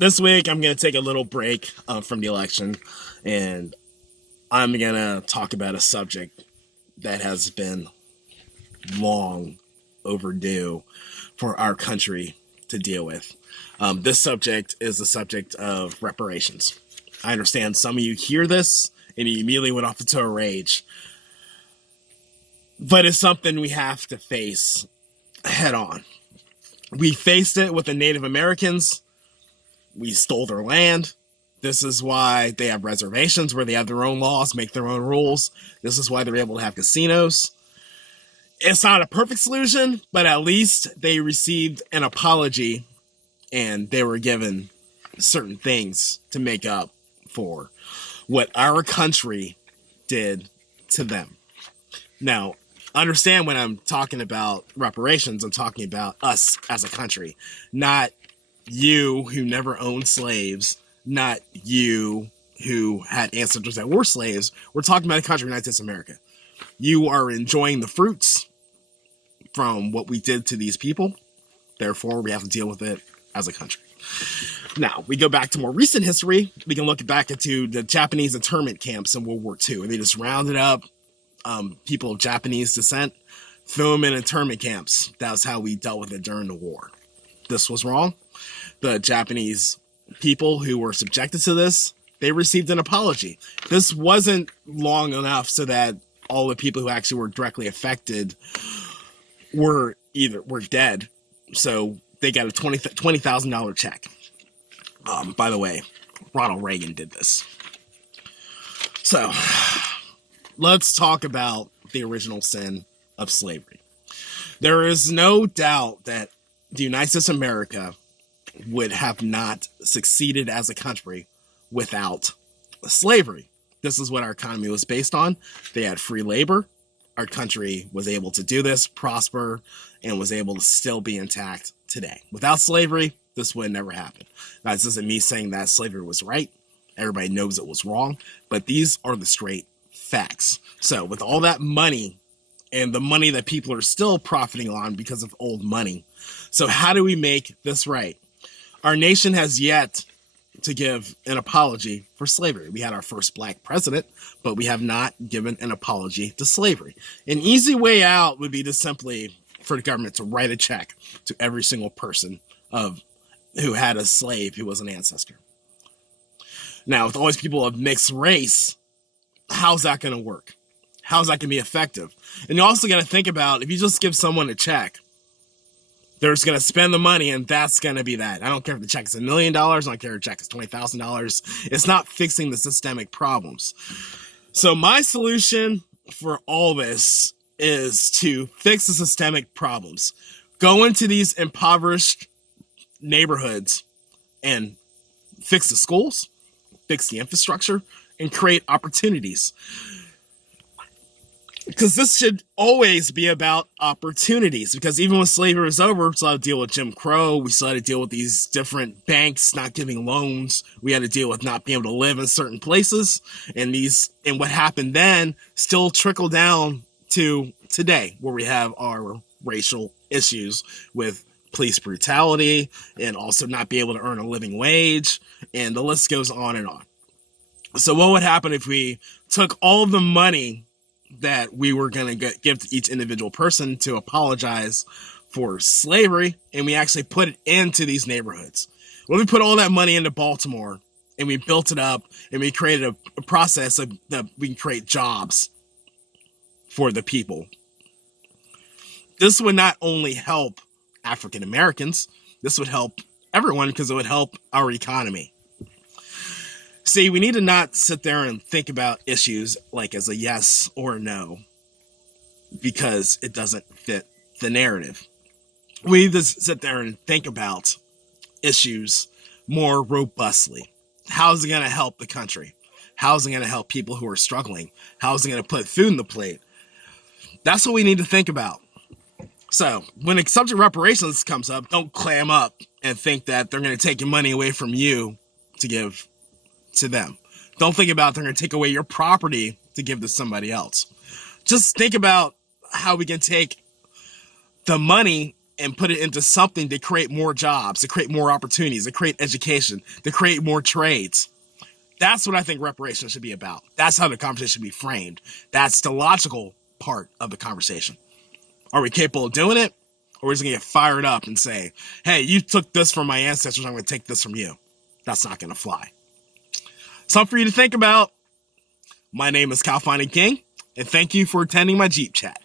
This week, I'm going to take a little break from the election, and I'm going to talk about a subject that has been long overdue for our country to deal with. This subject is the subject of reparations. I understand some of you hear this and you immediately went off into a rage, but it's something we have to face head on. We faced it with the Native Americans. We stole their land. This is why they have reservations where they have their own laws, make their own rules. This is why they're able to have casinos. It's not a perfect solution, but at least they received an apology and they were given certain things to make up for what our country did to them. Now, understand when I'm talking about reparations, I'm talking about us as a country, not you who never owned slaves, not you who had ancestors that were slaves. We're talking about a country, United States of America. You are enjoying the fruits from what we did to these people. Therefore, we have to deal with it as a country. Now, we go back to more recent history. We can look back into the Japanese internment camps in World War II, and they just rounded up people of Japanese descent, threw them in internment camps. That was how we dealt with it during the war. This was wrong. The Japanese people who were subjected to this, they received an apology. This wasn't long enough so that all the people who actually were directly affected were dead. So they got a $20,000 check. By the way, Ronald Reagan did this. So let's talk about the original sin of slavery. There is no doubt that the United States of America would have not succeeded as a country without slavery. This is what our economy was based on. They had free labor. Our country was able to do this, prosper, and was able to still be intact today. Without slavery, this would never happen. Now, this isn't me saying that slavery was right. Everybody knows it was wrong, but these are the straight facts. So with all that money and the money that people are still profiting on because of old money, so how do we make this right? Our nation has yet to give an apology for slavery. We had our first black president, but we have not given an apology to slavery. An easy way out would be to simply for the government to write a check to every single person who had a slave who was an ancestor. Now, with all these people of mixed race, how's that going to work? How's that going to be effective? And you also got to think about, if you just give someone a check, they're just going to spend the money, and that's going to be that. I don't care if the check is $1 million. I don't care if the check is $20,000. It's not fixing the systemic problems. So my solution for all this is to fix the systemic problems. Go into these impoverished neighborhoods and fix the schools, fix the infrastructure, and create opportunities. Because this should always be about opportunities. Because even when slavery was over, we still had to deal with Jim Crow. We still had to deal with these different banks not giving loans. We had to deal with not being able to live in certain places. And what happened then still trickled down to today, where we have our racial issues with police brutality and also not be able to earn a living wage. And the list goes on and on. So what would happen if we took all the money that we were going to give to each individual person to apologize for slavery, and we actually put it into these neighborhoods? Well, we put all that money into Baltimore, and we built it up, and we created a process that we can create jobs for the people. This would not only help African Americans, this would help everyone because it would help our economy. See, we need to not sit there and think about issues like as a yes or a no because it doesn't fit the narrative. We need to sit there and think about issues more robustly. How is it going to help the country? How is it going to help people who are struggling? How is it going to put food in the plate? That's what we need to think about. So when the subject of reparations comes up, don't clam up and think that they're going to take your money away from you to give to them. Don't think about they're going to take away your property to give to somebody else. Just think about how we can take the money and put it into something to create more jobs, to create more opportunities, to create education, to create more trades. That's what I think reparations should be about. That's how the conversation should be framed. That's the logical part of the conversation. Are we capable of doing it? Or are we just going to get fired up and say, hey, you took this from my ancestors, I'm going to take this from you. That's not going to fly. Something for you to think about. My name is Cal Finding King, and thank you for attending my Jeep chat.